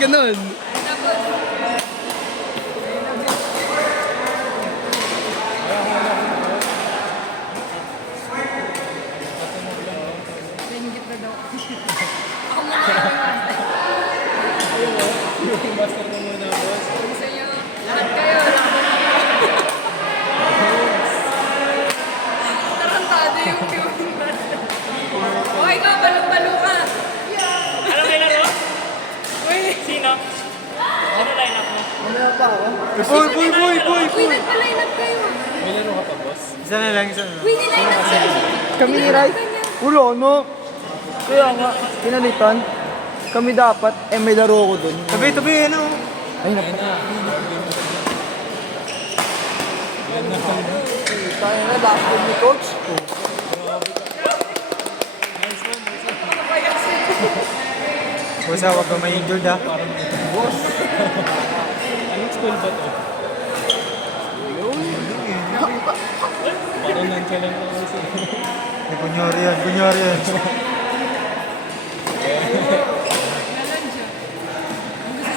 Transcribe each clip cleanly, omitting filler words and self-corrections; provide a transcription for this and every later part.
ganun. Nainggit na daw. Ako muna yung master. Yung master mo muna, boss. Gusto nyo, lahat kayo, lahat na kayo. Tarantado yung viewing master. Okay ka, balong-balo ka. Alam mo yung laro? Sino? Ano line up mo? Uy, nagpa-line up kayo. May laro ka pa, boss? Isa na lang, isa na lang. Uy, niline up kayo. Kami ni Rai. Ulo, no? Kaya nga, pinalitan. Kami dapat, may laro ko dun. Tabi, ano? Ay, naku. Tayo na, last game ni Coach. Boss, huwag ka ma-injured ha. Anong school ba to? Parang nonchalant lang kasi. Kunyari yan.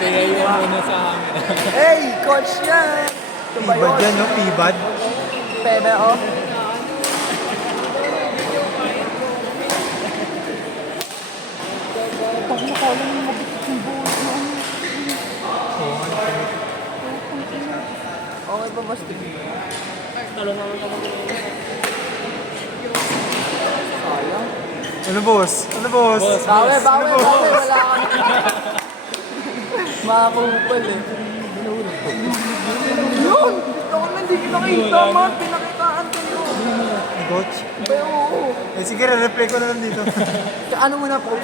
Kaya yun muna sa amin. Hey, Coach yan! Ito ba Pibad yun? yan, no? Pibad. Pebe, oh. Okay ba ba, Steve? Talong naman ka Sayang. Ano, boss? Bawi, wala ka. Makakupal eh. Yun! Ito kami, hindi kita kita, man. Pinakitaan kayo. Coach? Pero, oo. Eh, sige, re-replay ko na lang dito. Ano muna po?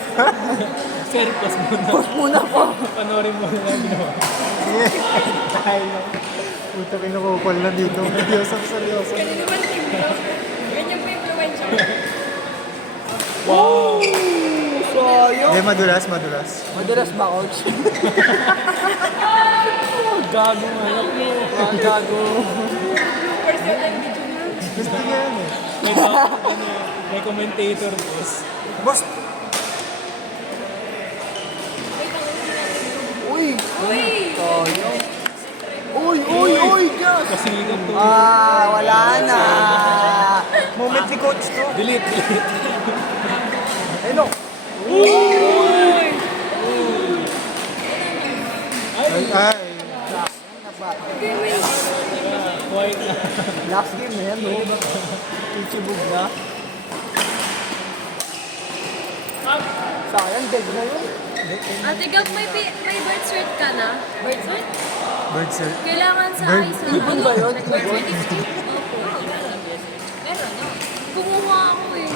Sorry, boss muna. Post muna po. Panoorin mo na lang ginawa. Sige. Dahil lang. Puta, kinukupal na dito. Seryoso. Kanina naman, team bro. Ganyan pa yung influencer. Wow! Sayang. Hindi, madulas. Madalas ba, Coach? Gago nga anak mo. Gago. First yun ang video niya. Gusto niya yan eh. May commentator, boss. Boss! Uy! Uy! Sayang. Uy! Diyos! Kasi ikaw to. Wala na. Moment ni Coach to. Delete. Hello. Ay. White na. Last game na yan, no? Ichibog na. Sayang, dead na yun. Ate Gav, may bird cert ka na? Bird cert? Bird sir. Kailangan sa Bird. ISO. Ibon ba yun? Bird certificate? Opo. Meron, no? Kumuha ako eh.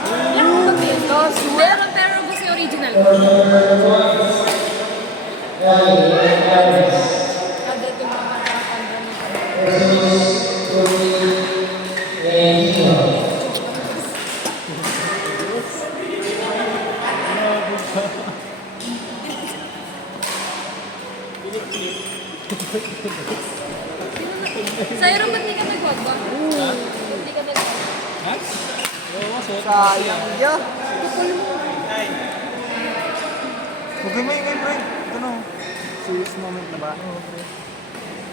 Meron ba? Pero gusto yung original. Kada itong mga nakatanda na. Sa Iron, ba't di ka nagwagwag? Hindi ka nagwagwag. Ha? Oo, suot. Sayang niya. Huwag kayo maingay, bro. Ito na. Serious moment na ba?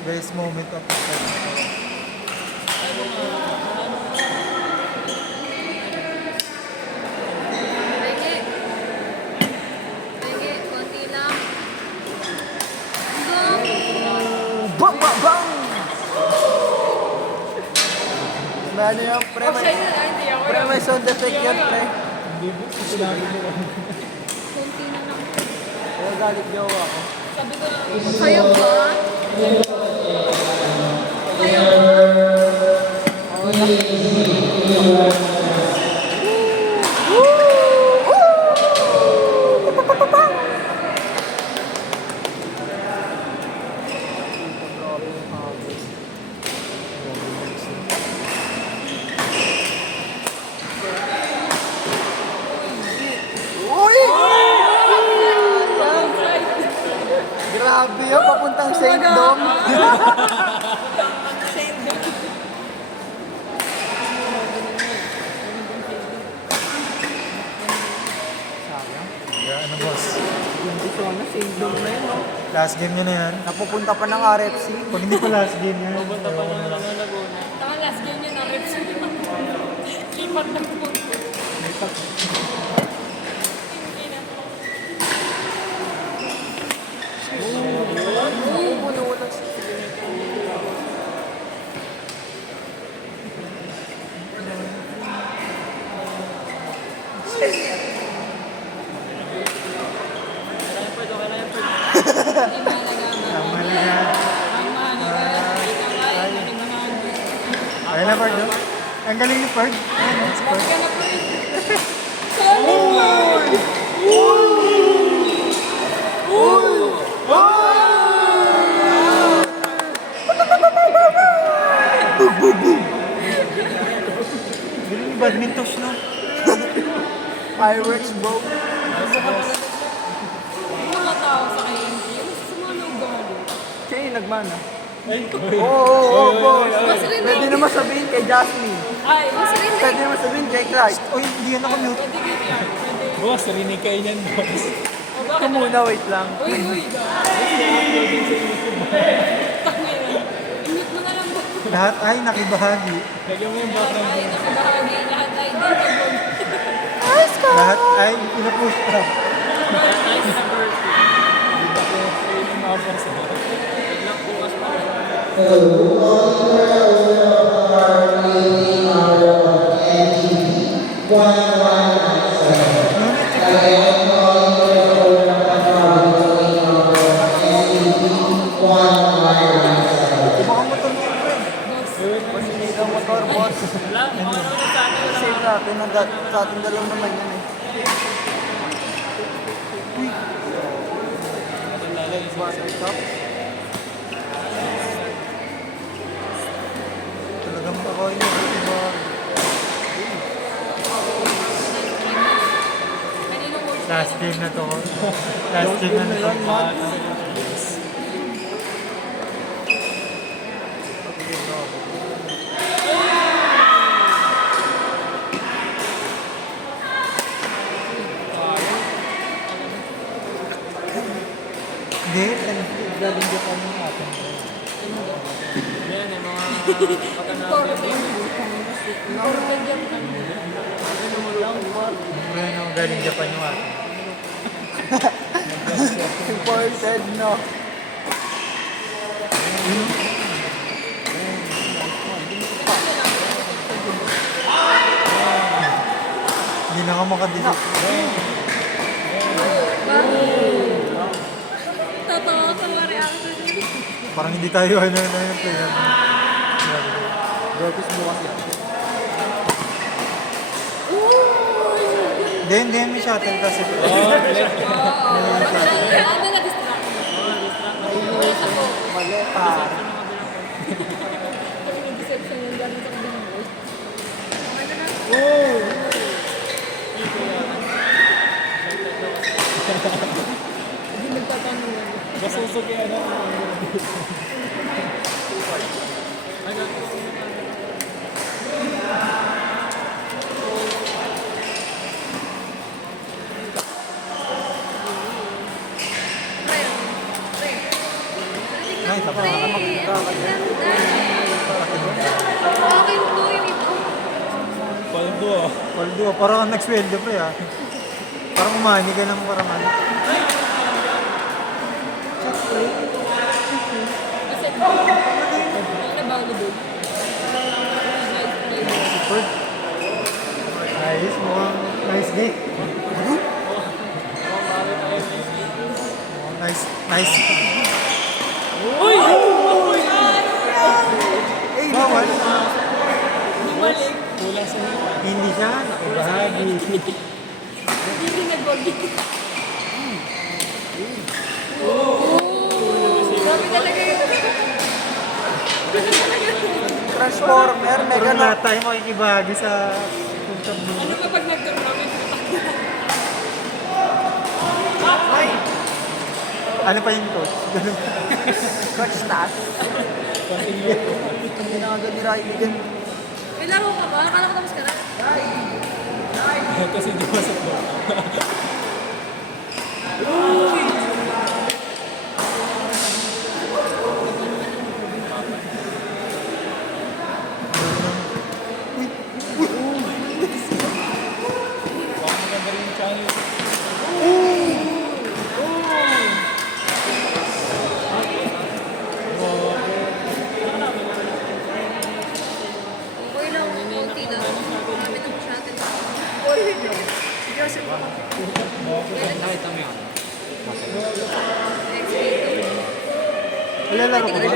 Best moment of the time. Pwede. Pwede, konti lang. Go! Bang! Ano yung pre? Offside na lang, hindi ako. Pre, may sound effect yan, pre. Hindi mo. Sinabi mo. Konti na lang. Kaya galit jowa ako. Sabi ko lang, kaya ba? Kaya ba? Uy! Grabe yan, papuntang Saint Dom. Yeah, ano, boss? Hindi ko na Saint Dom na yun, no? Last game niya na yan. Napupunta pa ng RFC. Pag hindi pa last game yan. Pupunta pa ewan na na lang. lang ng Laguna. Taka last game niya na reps. Lipat na po. Tama na yan. Ayun na, Pard. Oh. Ang galing ni Pard. Ayun, oh, si Pard. Galing ni Badminton, no? Fireworks, bro. Mga tao sa KMT, mas sumanong galo. Siya yung nagmana. Ay, Oo, boss. Mas rin Pwede naman sabihin kay Jasmine. Ay, mas rin Pwede naman sabihin kay Clark. Uy, hindi yan ako mute. Pwede ganyan. Pwede. boss, rinig kayo niyan, boss. O Ito bakit? muna, wait lang. Uy, uy. Tangina. I-mute mo na lang ba? Lahat ay nakibahagi. Lagyan mo yung background. Ay, nakabahagi. Lahat ay dito. Lahat ay pinupush up. Ayun yung mga boss. Baka motor mo, pre. Boss, hindi ka motor, boss. Save natin. Sa ating dalawa naman yan eh. Buttercup. Talagang ako yun. Diba? Kanino mo? Last game na to. Last game na to. Hindi, galing Japan yung atin. Yan, yung mga pagkanapin. Bueno, galing Japan yung atin. Imported, no? Hindi na ako makadisip. Tatawa-tawa reaction niya. Parang hindi tayo ano yung player. Gropis bukas yan. Hindi, may shuttle kasi. Ano na distract mo? Wala sa po. Mali pa. Kasi may deception yung galing sa kabilang boy. Hindi nagtatanungan. Masusok yan. Ay, tapos Pre, ang ganda. Akin to yung ito. Paldo. Paldo, parang kang nagsweldo pre ah. Parang umani ka ng parang ano. Kasi, ano ba ulo doon? Super. Nice, mukhang nice day. Nice, nice. Uy! Eh, bawal. Bumalik. Kulang sa hipa. Hindi siya, nakibahagi. Hindi nag-bogey. Grabe talaga yun. Transformer, Pero mega lahat tayo makikibahagi sa puntang mo. Ano ba pag nag-tournament? Ano pa yung coach? Ganun. Coach Tash. Hindi na agad ni Riley din. May laro ka ba? Akala ko tapos ka na. Kasi di ba sa Lalaro ko ba?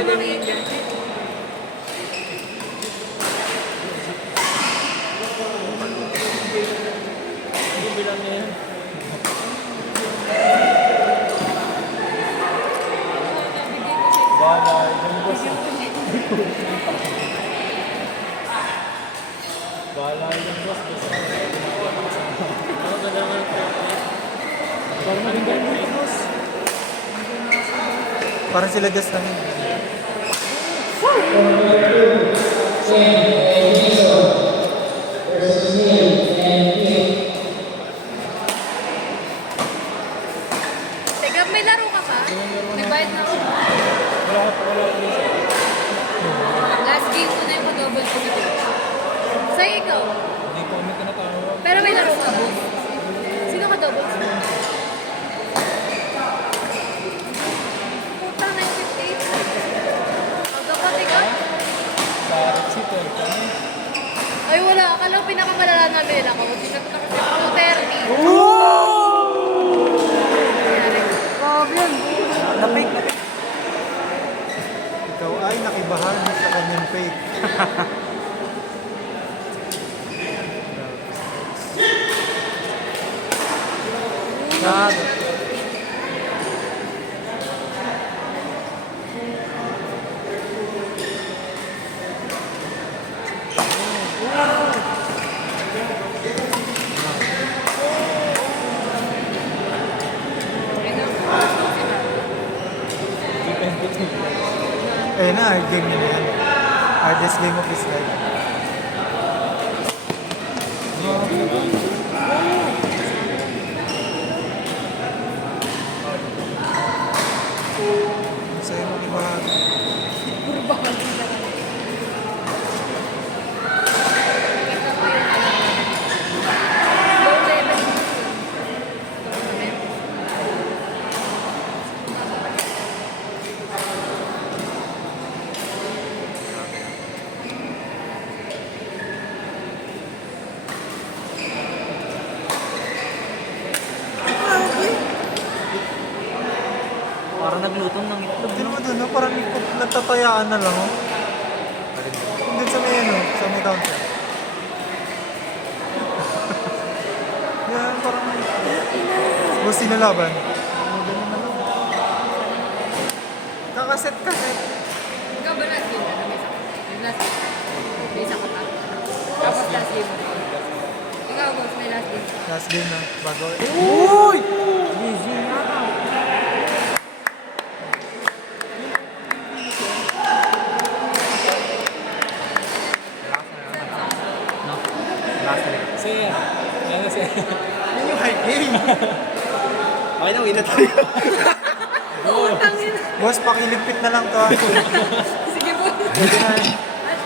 Bilang niya yan. Bala, yung boss. Bala, yung boss. Ano ba naman ang favorite? Parang maging ganun yung boss. Parang sila gas namin. Teka, may laro ka pa? Nagbayad na ako. Wala pa minsan. Last game ko na yung double ko dito. Sa'yo ikaw. Hindi ko kami tinatawag. Pero may laro ka, boss. Sino ka double? Puta, 958. Magkapati ka? Sa Rexito, kami. Ay, wala. Akala ko pinakamalala namin ako. Pinagka kasi ako 30. Grabe yan. Lapik. Ikaw ay nakibahan sa kanyang fate. Grabe. Eh na, hard game niya na yan. Hardest game of his life. Sa'yo makibahan. Low level. Parang naglutong ng itlog. Tignan mo dun, no? Parang nagtatayaan na lang, oh. Hindi sa may, ano, sa may counter. Yan, parang may... Boss, sinalaban. Kakaset ka, set. Ikaw ba last game na? May last game. May isa ka pa. Tapos last game mo. Ikaw, boss, may last game. Last game na, bago. Uy! Busy nga. Kasi yan. Yan kasi. Yun yung hard game. Okay na, win na tayo. Oo, tangin. Boss, pakiligpit na lang to. Sige, boss. Pwede na.